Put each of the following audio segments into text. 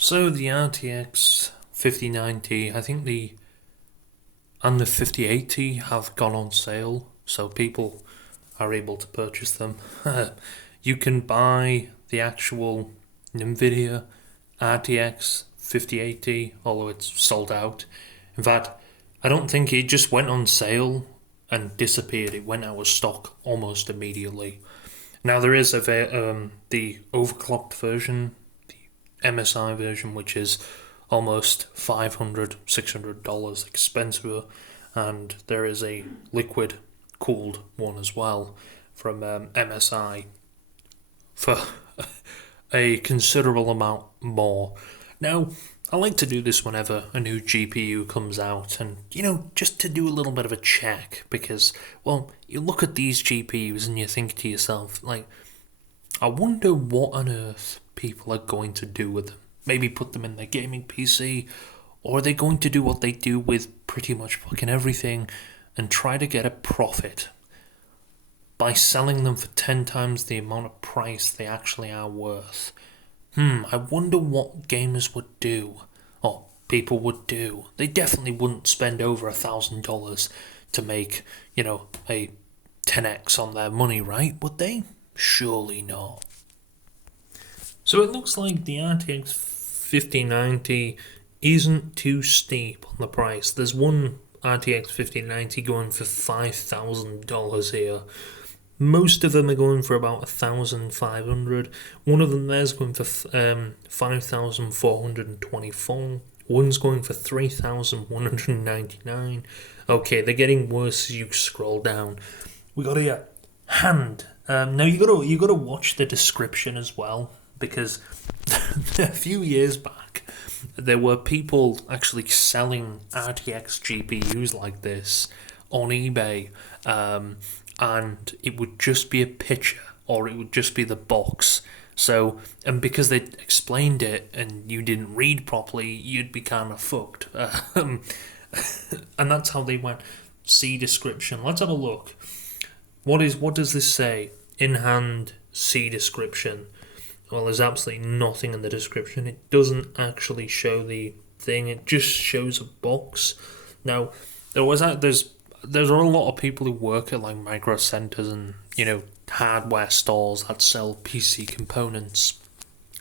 So the RTX 5090, I think the 5080 have gone on sale, so people are able to purchase them. You can buy the actual Nvidia RTX 5080, although it's sold out. In fact, I don't think it just went on sale and disappeared. It went out of stock almost immediately. Now there is the overclocked version, MSI version, which is almost $500-$600 expensive, and there is a liquid cooled one as well from MSI for a considerable amount more. Now, I like to do this whenever a new GPU comes out, and just to do a little bit of a check, because, well, you look at these GPUs and you think to yourself, like, I wonder what on earth people are going to do with them. Maybe put them in their gaming PC, or are they going to do what they do with pretty much fucking everything and try to get a profit by selling them for 10 times the amount of price they actually are worth? I wonder what gamers would do, or people would do. They definitely wouldn't spend over $1,000 to make, a 10x on their money, right? Would they? Surely not. So it looks like the RTX 5090 isn't too steep on the price. There's one RTX 5090 going for $5,000 here. Most of them are going for about 1,500. One of them there's going for 5,424. One's going for 3,199. Okay, they're getting worse as you scroll down. We got a hand. Now you gotta watch the description as well, because a few years back there were people actually selling RTX GPUs like this on eBay, and it would just be a picture or it would just be the box. So, and because they explained it and you didn't read properly, you'd be kind of fucked. And that's how they went. See description. Let's have a look. What does this say? In hand, see description. Well, there's absolutely nothing in the description. It doesn't actually show the thing. It just shows a box. Now, there's a lot of people who work at like micro centers and hardware stores that sell PC components,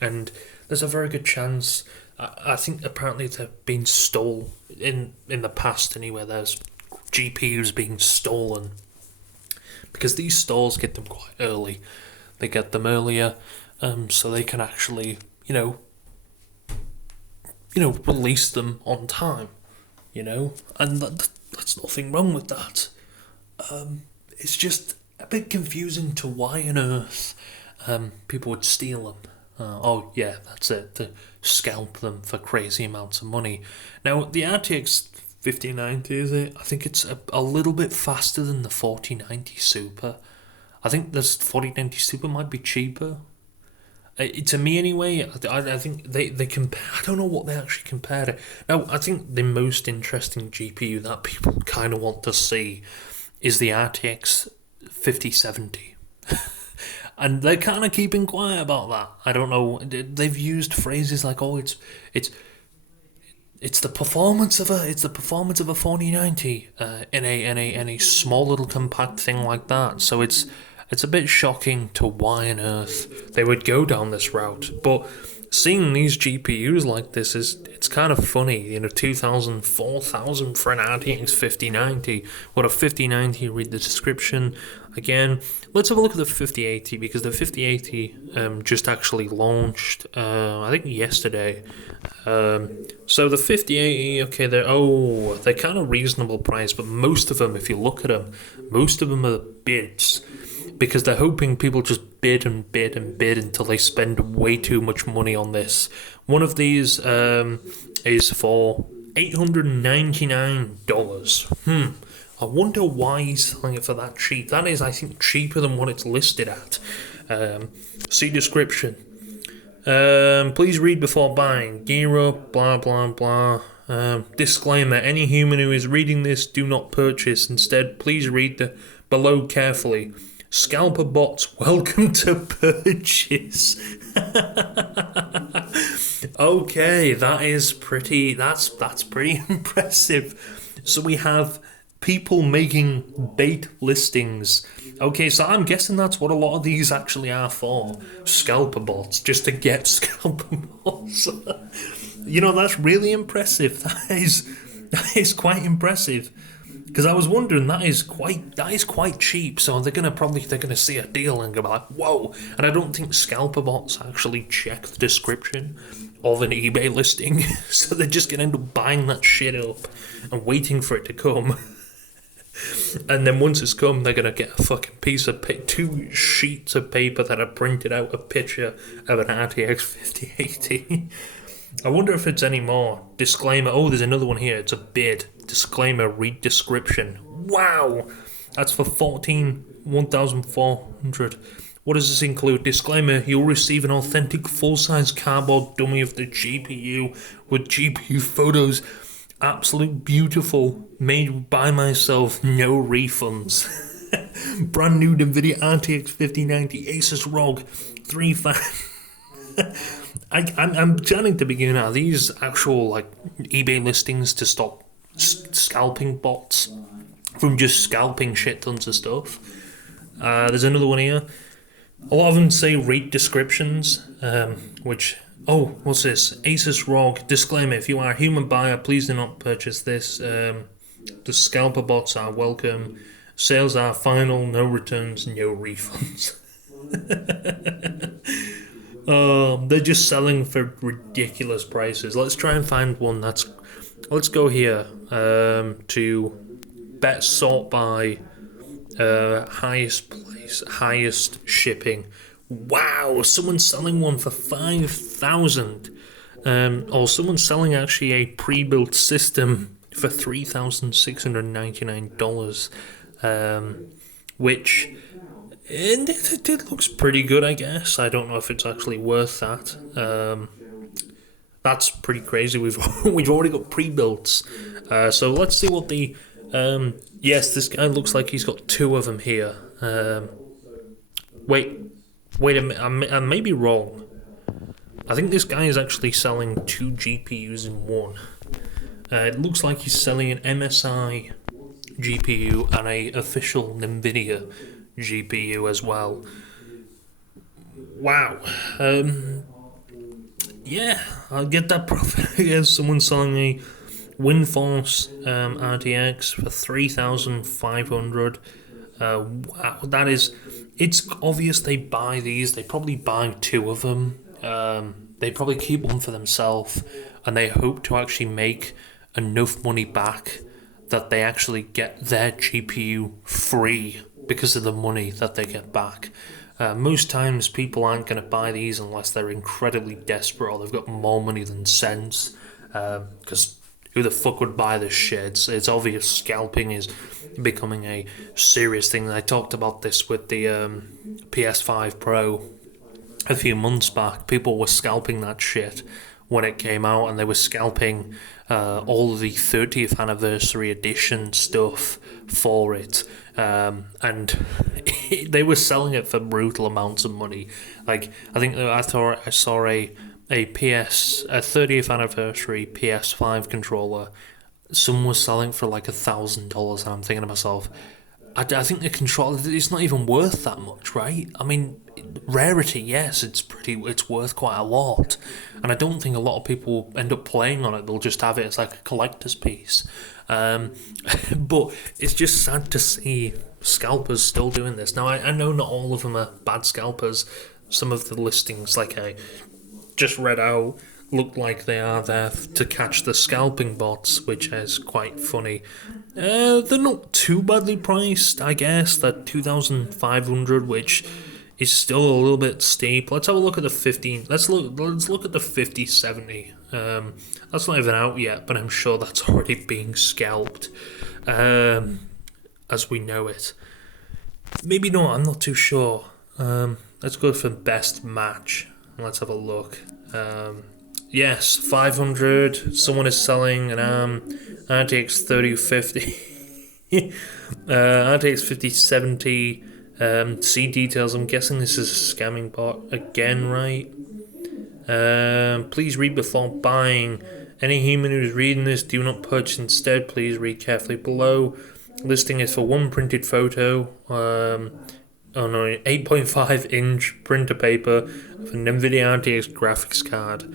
and there's a very good chance. I think apparently they've been stolen in the past anyway. There's GPUs being stolen because these stores get them quite early. They get them earlier, so they can actually release them on time. And that's nothing wrong with that. It's just a bit confusing to why on earth people would steal them. Oh yeah, that's it, to scalp them for crazy amounts of money. Now, the RTX 5090, is it? I think it's a little bit faster than the 4090 Super. I think this 4090 Super might be cheaper. To me anyway, I think they compare. I don't know what they actually compared it. Now, I think the most interesting GPU that people kind of want to see is the RTX 5070. And they're kind of keeping quiet about that. I don't know. They've used phrases like, "Oh, it's the performance of a 4090 in a small little compact thing like that." So it's a bit shocking to why on earth they would go down this route. But seeing these GPUs like this it's kind of funny. 2,000, 4,000 for an RTX 5090. What a 5090, read the description. Again, let's have a look at the 5080, because the 5080 just actually launched, I think yesterday. So the 5080, okay, they're kind of reasonable price, but most of them, if you look at them, most of them are bids, because they're hoping people just bid and bid and bid until they spend way too much money on this. One of these is for $899. I wonder why he's selling it for that cheap. That is, I think, cheaper than what it's listed at. See description. Please read before buying. Gear up, blah, blah, blah. Disclaimer, any human who is reading this, do not purchase. Instead, please read the below carefully. Scalper bots, welcome to purchase. Okay, that is pretty. That's pretty impressive. So we have people making bait listings. Okay, so I'm guessing that's what a lot of these actually are for. Scalper bots, just to get scalper bots. That's really impressive. That is quite impressive. Because I was wondering that is quite cheap. So they're gonna see a deal and go like, whoa. And I don't think scalper bots actually check the description of an eBay listing, so they're just gonna end up buying that shit up and waiting for it to come. And then once it's come, they're gonna get a fucking piece of 2 sheets of paper that are printed out a picture of an RTX 5080. I wonder if it's any more. Disclaimer. Oh, there's another one here. It's a bid. Disclaimer. Read description. Wow, that's for 1,400. What does this include? Disclaimer. You'll receive an authentic full-size cardboard dummy of the GPU with GPU photos. Absolute beautiful. Made by myself. No refunds. Brand new NVIDIA RTX 5090 Asus ROG 3.5. I'm planning to begin. Are these actual like eBay listings to stop scalping bots from just scalping shit tons of stuff? There's another one here. A lot of them say read descriptions, what's this? Asus ROG disclaimer: if you are a human buyer, please do not purchase this. The scalper bots are welcome. Sales are final. No returns. No refunds. They're just selling for ridiculous prices. Let's try and find one that's. Let's go here to bet sort by highest place, highest shipping. Wow, someone's selling one for 5,000. Or someone's selling actually a pre-built system for $3,699. Which. And it looks pretty good, I guess. I don't know if it's actually worth that. That's pretty crazy. We've already got pre-builts. So let's see what the. Yes, this guy looks like he's got 2 of them here. Wait a minute. I may be wrong. I think this guy is actually selling 2 GPUs in one. It looks like he's selling an MSI GPU and a official NVIDIA GPU as well. Wow. Yeah, I'll get that profit. Yes, someone's selling a WindForce RTX for 3,500. Wow, that is. It's obvious they buy these. They probably buy 2 of them. They probably keep one for themselves, and they hope to actually make enough money back that they actually get their GPU free because of the money that they get back. Most times people aren't going to buy these unless they're incredibly desperate or they've got more money than sense, because who the fuck would buy this shit? It's obvious scalping is becoming a serious thing. I talked about this with the PS5 Pro a few months back. People were scalping that shit when it came out, and they were scalping all of the 30th anniversary edition stuff for it, and they were selling it for brutal amounts of money. Like, I think I saw a 30th anniversary PS5 controller. Someone was selling for like $1,000, and I'm thinking to myself, I think the controller, it's not even worth that much, right? I mean, rarity, yes, it's worth quite a lot, and I don't think a lot of people end up playing on it. They'll just have it as like a collector's piece. But it's just sad to see scalpers still doing this. Now, I know not all of them are bad scalpers. Some of the listings, like I just read out, look like they are there to catch the scalping bots, which is quite funny. They're not too badly priced, I guess. They're 2,500, which is still a little bit steep. Let's have a look at the 15. Let's look at the 5070. That's not even out yet, but I'm sure that's already being scalped, as we know it. Maybe not. I'm not too sure. Let's go for best match. Let's have a look. Yes, 500. Someone is selling an RTX 3050. RTX 5070. See details. I'm guessing this is a scamming bot again, right? Please read before buying. Any human who is reading this, do not purchase instead. Please read carefully below. Listing is for one printed photo. 8.5-inch printer paper of an NVIDIA RTX graphics card.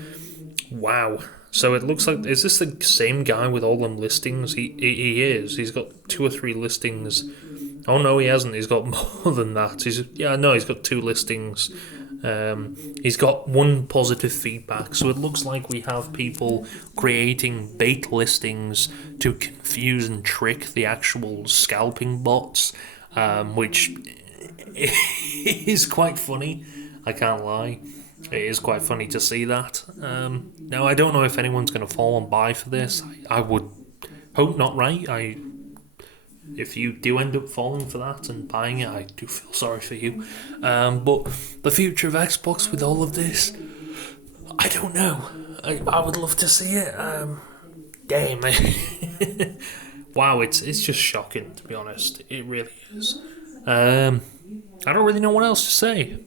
Wow. So it looks like, is this the same guy with all them listings? He is. He's got 2 or 3 listings. Oh no, he hasn't. He's got more than that. He's got 2 listings. He's got 1 positive feedback. So it looks like we have people creating bait listings to confuse and trick the actual scalping bots, which is quite funny. I can't lie. It is quite funny to see that. Now, I don't know if anyone's going to fall and buy for this. I would hope not, right? If you do end up falling for that and buying it, I do feel sorry for you. But the future of Xbox with all of this, I don't know. I would love to see it. Damn. Wow, it's just shocking, to be honest. It really is. I don't really know what else to say.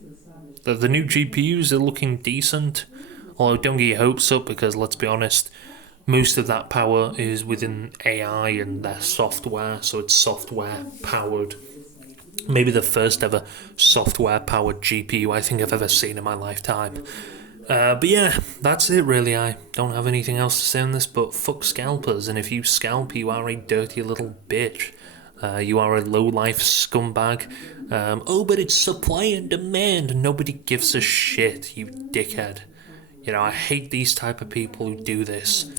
The new GPUs are looking decent, although don't get your hopes up, because let's be honest, most of that power is within AI and their software, so it's software powered. Maybe the first ever software powered GPU I think I've ever seen in my lifetime. But yeah, that's it really. I don't have anything else to say on this, but fuck scalpers, and if you scalp, you are a dirty little bitch. You are a low-life scumbag. But it's supply and demand. Nobody gives a shit, you dickhead. You know, I hate these type of people who do this.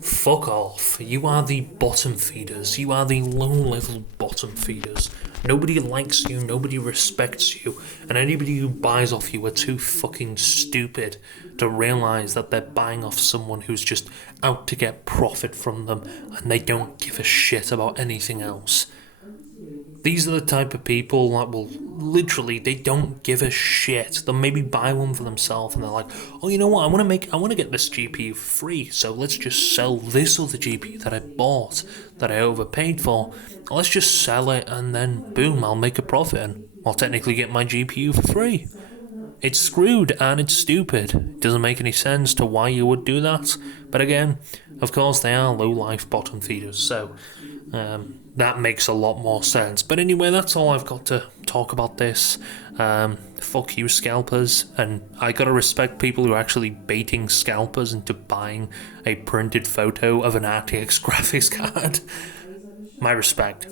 Fuck off. You are the bottom feeders. You are the low-level bottom feeders. Nobody likes you, nobody respects you, and anybody who buys off you are too fucking stupid to realise that they're buying off someone who's just out to get profit from them, and they don't give a shit about anything else. These are the type of people that will literally, they don't give a shit. They'll maybe buy one for themselves and they're like, oh, you know what, I want to get this GPU free, so let's just sell this other GPU that I bought, that I overpaid for. Let's just sell it and then boom, I'll make a profit and I'll technically get my GPU for free. It's screwed and it's stupid. It doesn't make any sense to why you would do that. But again, of course they are low-life bottom feeders, so that makes a lot more sense. But anyway, that's all I've got to talk about this. Fuck you, scalpers. And I gotta respect people who are actually baiting scalpers into buying a printed photo of an RTX graphics card. My respect.